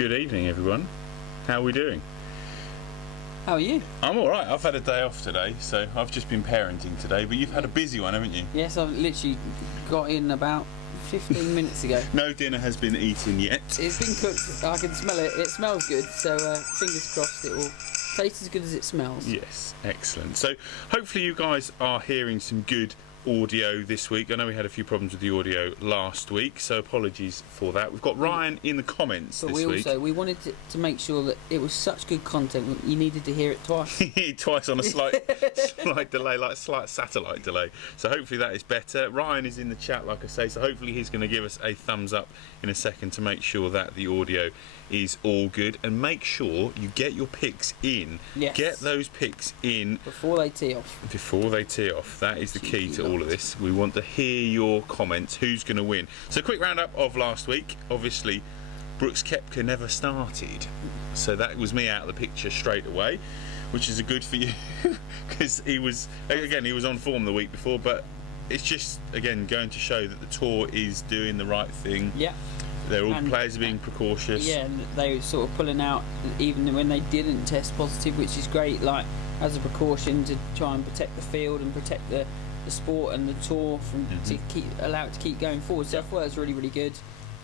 Good evening, everyone. How are we doing? How are you? I'm alright. I've had a day off today, so I've just been parenting today, but you've had a busy one, haven't you? Yes, I've literally got in about 15 minutes ago. No dinner has been eaten yet. It's been cooked. I can smell it. It smells good, so fingers crossed it will taste as good as it smells. Yes, excellent. So hopefully you guys are hearing some good audio this week. I know we had a few problems with the audio last week, so apologies for that. We've got Ryan in the comments But this week. we wanted to make sure that it was such good content, you needed to hear it twice. Twice on a slight delay, like slight satellite delay. So hopefully that is better. Ryan is in the chat, like I say, so hopefully he's going to give us a thumbs up in a second to make sure that the audio is all good. And make sure you get your picks in. Yes. Get those picks in Before they tee off. Before they tee off. That is the key to all of this. We want to hear your comments. Who's going to win? So quick roundup of last week. Obviously, Brooks Koepka never started. So that was me out of the picture straight away, which is a good for you because he was on form the week before, but it's just, again, going to show that the tour is doing the right thing. Yeah. Players are being precautious. Yeah, and they were sort of pulling out even when they didn't test positive, which is great, like as a precaution to try and protect the field and protect the sport and the tour from to allow it to keep going forward. So I thought that was really, really good.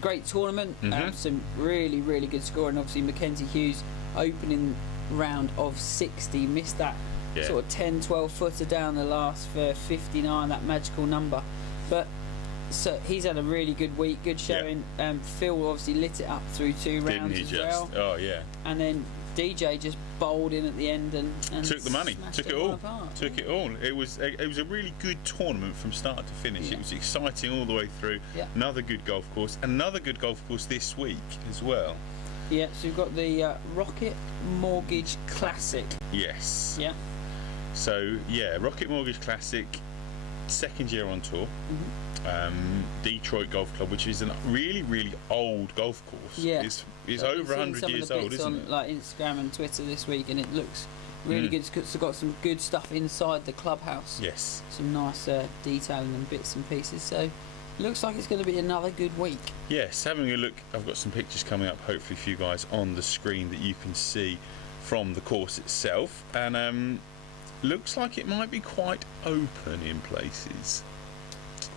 Great tournament, some really, really good scoring. Obviously Mackenzie Hughes opening round of 60, missed that sort of 10-12 footer down the last for 59, that magical number. But so he's had a really good week, good showing. Phil obviously lit it up through two rounds as well. Oh yeah. And then DJ just bowled in at the end and took the money, took it all. Apart. Took it all. It was a really good tournament from start to finish. It was exciting all the way through. Another good golf course, another good golf course this week as well. Yeah, so we've got the Rocket Mortgage Classic. Yes. Yeah. So yeah, Rocket Mortgage Classic, second year on tour. Detroit Golf Club, which is a really, really old golf course. Yeah, it's over 100 years old, isn't it? Like Instagram and Twitter this week, and it looks really good. It's got some good stuff inside the clubhouse. Yes, some nice detailing and bits and pieces. So looks like it's going to be another good week. Yes, having a look, I've got some pictures coming up hopefully for you guys on the screen that you can see from the course itself, and looks like it might be quite open in places.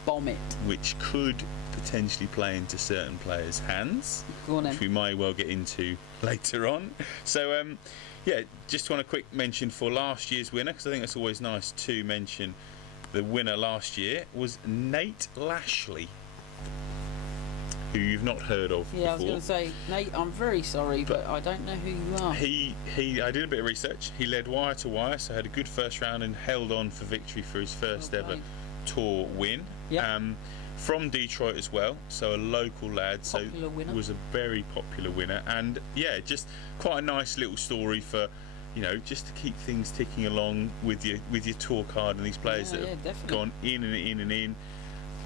Bomb it. Which could potentially play into certain players' hands, Go on, which we may well get into later on. So yeah, just want a quick mention for last year's winner, because I think it's always nice to mention the winner last year was Nate Lashley, who you've not heard of before. I was going to say, Nate, I'm very sorry, but I don't know who you are. I did a bit of research. He led wire to wire, so had a good first round and held on for victory for his first ever tour win. From Detroit as well, so a local lad, popular winner. Was a very popular winner, and yeah, just quite a nice little story for, you know, just to keep things ticking along with your tour card and these players that have gone in and in and in.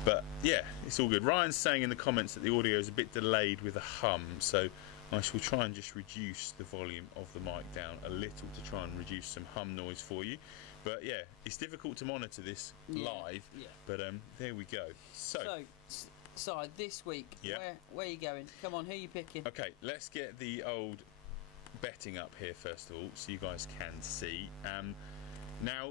But yeah, it's all good. Ryan's saying in the comments that the audio is a bit delayed with a hum, so I shall try and just reduce the volume of the mic down a little to try and reduce some hum noise for you. But yeah, it's difficult to monitor this live, but there we go. So this week, where are you going? Come on, who are you picking? Okay, let's get the old betting up here first of all, so you guys can see. Now,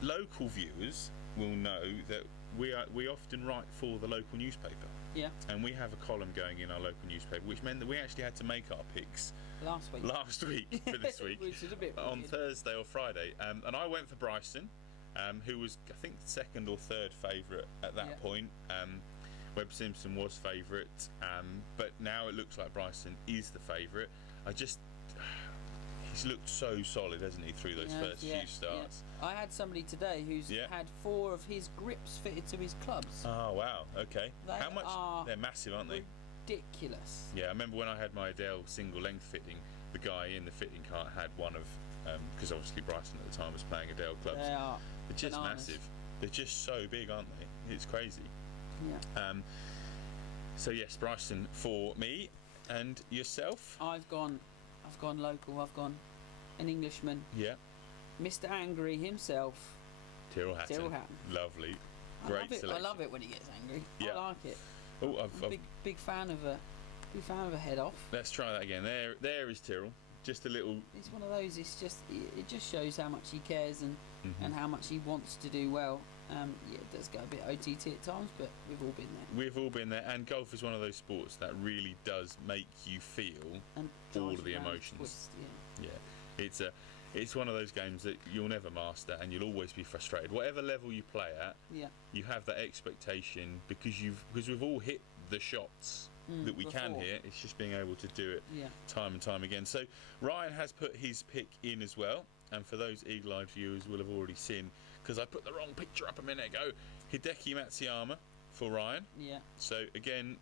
local viewers will know that we often write for the local newspaper. Yeah. And we have a column going in our local newspaper, which meant that we actually had to make our picks last week for this week, which is a bit on Thursday or Friday. And I went for Bryson, who was, I think, second or third favourite at that point. Webb Simpson was favourite, but now it looks like Bryson is the favourite. He's looked so solid, hasn't he, through those first few starts. I had somebody today who's had 4 of his grips fitted to his clubs. Oh wow, okay. How much? They're massive, aren't they? Ridiculous. Yeah, I remember when I had my Adele single length fitting, the guy in the fitting cart had one of, because obviously Bryson at the time was playing Adele clubs. They're just massive. They're just so big, aren't they? It's crazy. Yeah. So yes, Bryson for me. And yourself? I've gone local. I've gone an Englishman. Yeah. Mr. Angry himself. Tyrrell Hatton. Lovely. Great selection. I love it when he gets angry. I like it. I'm a big fan of Big fan of a head off. Let's try that again. There is Tyrrell. Just a little. It's one of those. It just shows how much he cares and how much he wants to do well. It does go a bit OTT at times, but we've all been there. We've all been there, and golf is one of those sports that really does make you feel all of the emotions. Twist, It's one of those games that you'll never master, and you'll always be frustrated. Whatever level you play at, you have that expectation because we've all hit the shots that we can hit. It's just being able to do it time and time again. So Ryan has put his pick in as well, and for those eagle-eyed viewers will have already seen, because I put the wrong picture up a minute ago, Hideki Matsuyama for Ryan. Yeah. So again,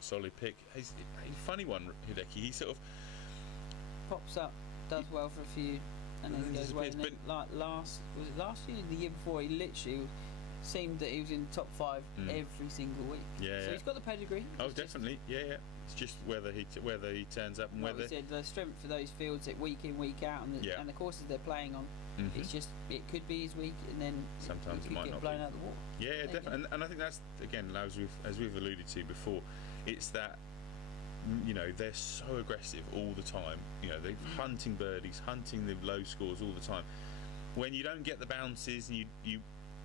solid pick. He's a funny one, Hideki. He sort of pops up, does well for a few, and then goes away. And then, like last year, the year before, he literally seemed that he was in the top 5 every single week. So he's got the pedigree. Oh, definitely. It's just whether he turns up and whether. We said the strength for those fields at week in, week out, and the courses they're playing on. It's just, it could be his week, and then sometimes it might get not blown be. out the water. Yeah, definitely. And I think that's, again, as we've alluded to before, it's that, they're so aggressive all the time. They're hunting birdies, hunting the low scores all the time. When you don't get the bounces and you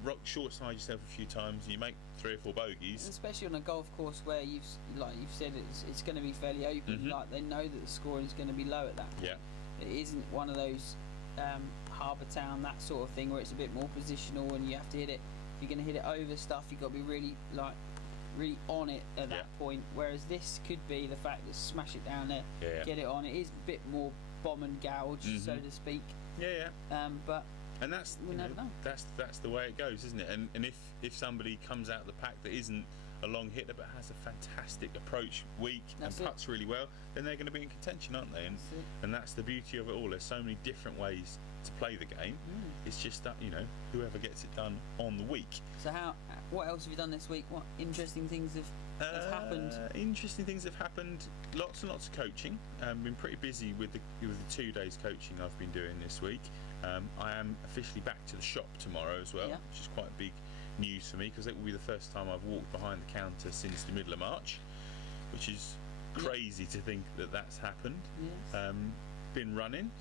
rock short side yourself a few times and you make 3 or 4 bogeys, and especially on a golf course where you've said it's going to be fairly open, like they know that the scoring is going to be low at that point. It isn't one of those harbour town, that sort of thing, where it's a bit more positional and you have to hit it. If you're going to hit it over stuff, you've got to be really on it at that point, whereas this could be the fact that smash it down there, get it on. It is a bit more bomb and gouge, so to speak. But and that's we never know. That's the way it goes, isn't it? And if somebody comes out of the pack that isn't a long hitter but has a fantastic approach week and putts really well, then they're going to be in contention, aren't they? And that's the beauty of it all. There's so many different ways to play the game. It's just that whoever gets it done on the week. So what else have you done this week? What interesting things have happened? Interesting things have happened. Lots and lots of coaching. Been pretty busy with the 2 days coaching I've been doing this week. I am officially back to the shop tomorrow as well, which is quite big news for me, because it will be the first time I've walked behind the counter since the middle of March, which is crazy to think that that's happened. Been running.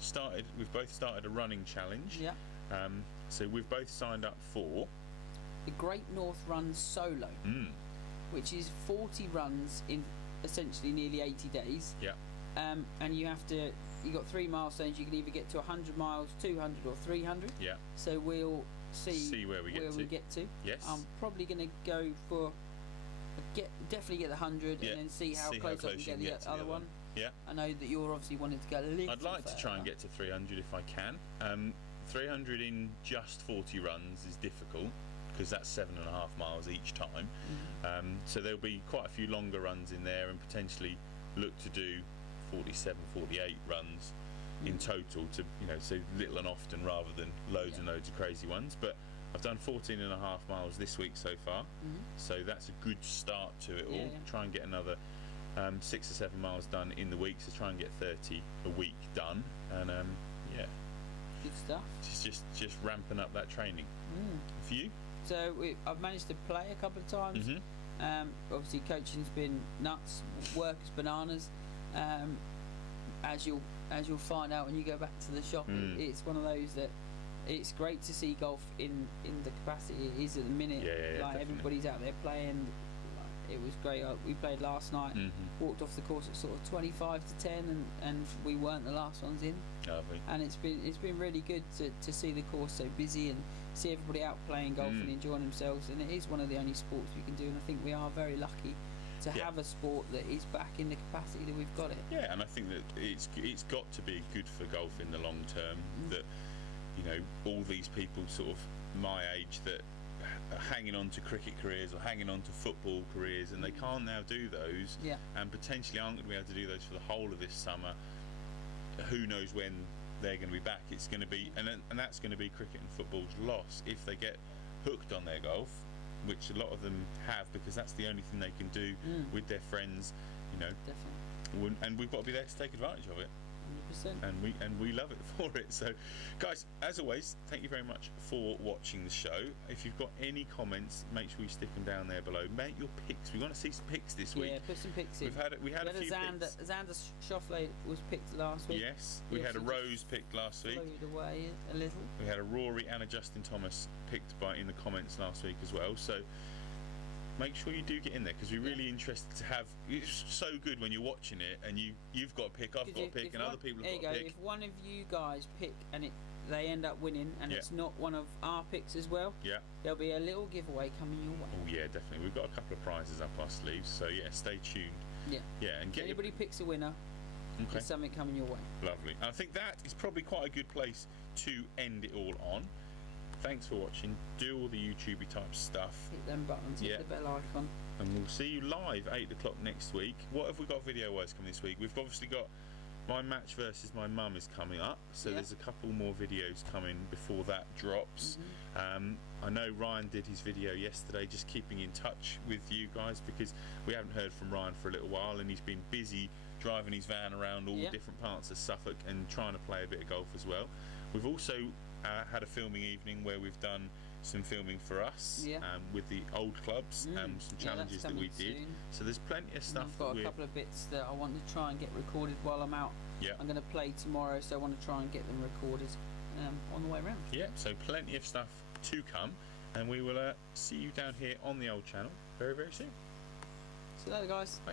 We've both started a running challenge. So we've both signed up for the Great North Run Solo, which is 40 runs in essentially nearly 80 days. And you've got 3 milestones. You can either get to 100 miles, 200 or 300. So we'll see where we get to. I'm probably going to go for definitely get the 100 and then see how close I can get the other one. I know that you're obviously wanting to go a little I'd like further. to try and get to 300 if I can. 300 in just 40 runs is difficult, because that's 7.5 miles each time. So there'll be quite a few longer runs in there, and potentially look to do 47, 48 runs in total, to so little and often rather than loads and loads of crazy ones. But I've done 14.5 miles this week so far, so that's a good start to it all. Try and get another 6 or 7 miles done in the week, so try and get 30 a week done, and good stuff. Just ramping up that training. For you? So I've managed to play a couple of times. Obviously coaching's been nuts, work is bananas. As you'll find out when you go back to the shop, it's one of those that it's great to see golf in the capacity it is at the minute. Everybody's out there playing. It was great. We played last night, walked off the course at sort of 25 to 10, and we weren't the last ones in. Lovely. And it's been really good to see the course so busy and see everybody out playing golf and enjoying themselves. And it is one of the only sports we can do, and I think we are very lucky to have a sport that is back in the capacity that we've got it. And I think that it's got to be good for golf in the long term, that all these people sort of my age that are hanging on to cricket careers or hanging on to football careers, and they can't now do those, and potentially aren't going to be able to do those for the whole of this summer. Who knows when they're going to be back? It's going to be, and that's going to be cricket and football's loss if they get hooked on their golf, which a lot of them have, because that's the only thing they can do with their friends, Definitely. And we've got to be there to take advantage of it. 100%. And we love it for it. So, guys, as always, thank you very much for watching the show. If you've got any comments, make sure you stick them down there below. Make your picks. We want to see some picks this week. Yeah, put some picks in. We had a few picks. Xander Schauffele was picked last week. Yes, we had a Rose picked last week. Flowed away a little. We had a Rory and a Justin Thomas picked in the comments last week as well. So make sure you do get in there, because we're really interested to have. It's so good when you're watching it and you've got a pick, I've got a pick, and other people have got a pick. If one of you guys pick and they end up winning, and it's not one of our picks as well, there'll be a little giveaway coming your way. Oh yeah, definitely. We've got a couple of prizes up our sleeves, so yeah, stay tuned. Yeah, and if anybody picks a winner, there's something coming your way. Lovely. I think that is probably quite a good place to end it all on. Thanks for watching. Do all the YouTubey type stuff. Hit them buttons, hit the bell icon. And we'll see you live 8 o'clock next week. What have we got video-wise coming this week? We've obviously got my match versus my mum is coming up, so there's a couple more videos coming before that drops. I know Ryan did his video yesterday, just keeping in touch with you guys, because we haven't heard from Ryan for a little while, and he's been busy driving his van around all different parts of Suffolk and trying to play a bit of golf as well. We've also had a filming evening where we've done some filming for us with the old clubs and some challenges that we did. Soon. So there's plenty of stuff. I've got a couple of bits that I want to try and get recorded while I'm out. I'm going to play tomorrow, so I want to try and get them recorded on the way around. So plenty of stuff to come, and we will see you down here on the old channel very, very soon. See you later, guys. Bye.